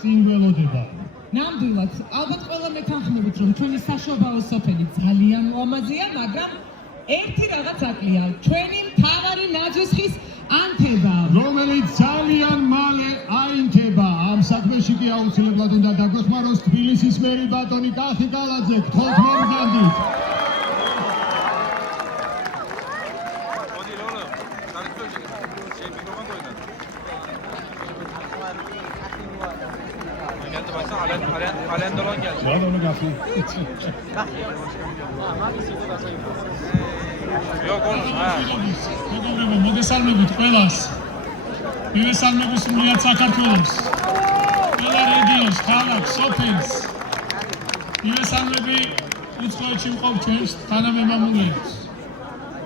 წინ ველოდება. ნამდვილად, ალბათ ყველა მეთანხმებით, რომ ჩვენი საშობაო სოფელი ძალიან ლამაზია, მაგრამ ერთი რაღაც აკლია, ჩვენი მთავარი ნაძვისხის ანთება, რომელიც ძალიან მალე აინთება. ამ საქმეში კი აუცილებლად უნდა დაგვეხმაროს თბილისის მერი ბატონი კახი კალაძე, გთხოვთ მოგდანდით. მოგესალმებით ყველას. მივესალმები სრულიად საქართველოს, ყველა რეგიონს, ქალაქს, სოფელს. მივესალმები უცხოეთში მყოფ ჩვენს თანამემამულეებს.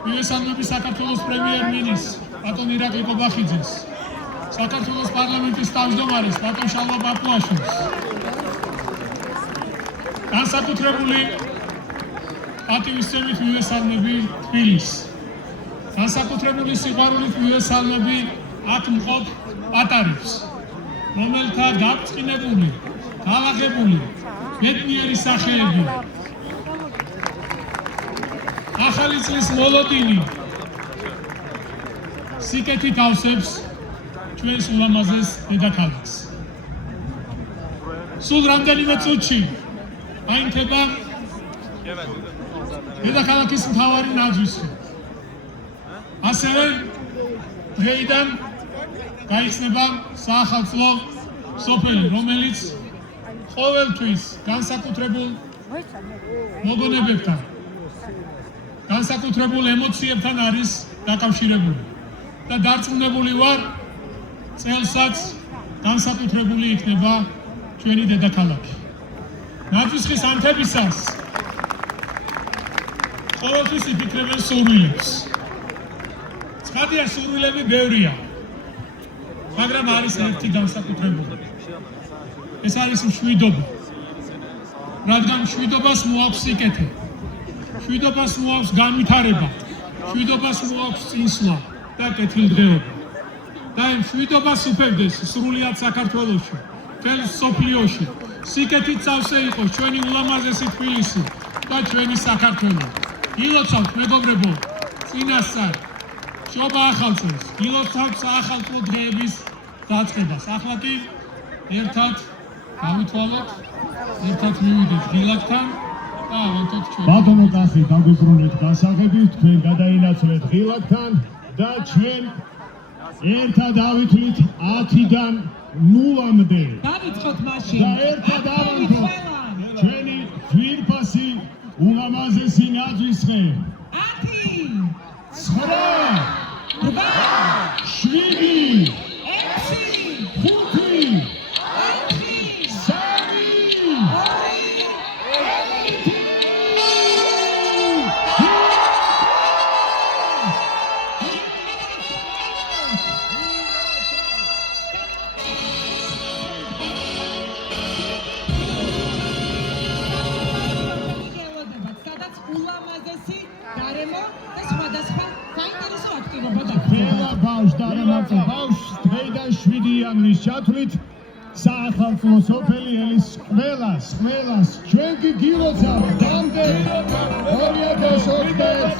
მივესალმები საქართველოს პრემიერ-მინისტრს ბატონ ირაკლი კობახიძეს, საქართველოს პარლამენტის თავმჯდომარეს ბატონ შალვა ბაპუაშვილს. განსაკუთრებული პატივისცემით მივესალმები თბილისს. განსაკუთრებული სიყვარულით მივესალმები აქ მყოფ პატარებს, რომელთა დაწყინებული, გალაღებული, ბედნიერი სახეები, ახალი წლის მოლოდინი სიკეთით ავსებს ჩვენს ულამაზეს დედაქალაქს. სულ რამდენიმე წუთში აინთება დედაქალაქის მთავარი ნაძვისხი. ასევე დღეიდან გაიხსნება საახალწლო სოფელი, რომელიც ყოველთვის განსაკუთრებულ მოგონებებთან, განსაკუთრებულ ემოციებთან არის დაკავშირებული და დარწმუნებული ვარ, წელსაც განსაკუთრებული იქნება ჩვენი დედაქალაქი. ნაძვისხის ანთებისას ყოველთვის იფიქრებენ სურვილებს. ცხადია, სურვილები ბევრია, მაგრამ არის ერთი განსაკუთრებული. ეს არის მშვიდობა. რადგან მშვიდობას მოაქვს სიკეთე, მშვიდობას მოაქვს განვითარება, მშვიდობას მოაქვს წინსვლა და კეთილდღეობა. და ამ მშვიდობას უფევდეს სრულიად საქართველოში, მთელ სოფლიოში. სიკეთით სავსე იყოს ჩვენი ულამაზესი თბილისი და ჩვენი საქართველო. გილოცავთ მეგობრებო, წინასწარ შობა ახალწელს, გილოცავთ საახალწლო დღეების დაწყებას. ახლა კი ერთად გავითვალოთ, ერთად მივიდეთ ღილაკთან და ავანთოთ ჩვენ. ბატონო კახი, დაგვიბრუნეთ გასაღებით, თქვენ გადაინაცვლეთ ღილაკთან და ჩვენ ერთად ავითვლით 10-დან 0-მდე. დავიწყოთ მაშინ. და ერთად ავანთოთ ჩვენი ძვირფასი ულამაზესი ნაძვისხე. 10, 9, 8, 7, 6, 5, იანვრის ჩათვლით საახალწლო სოფელი ელის ყველას ჩვენ კი გილოცავთ გამდე 2020 წელს.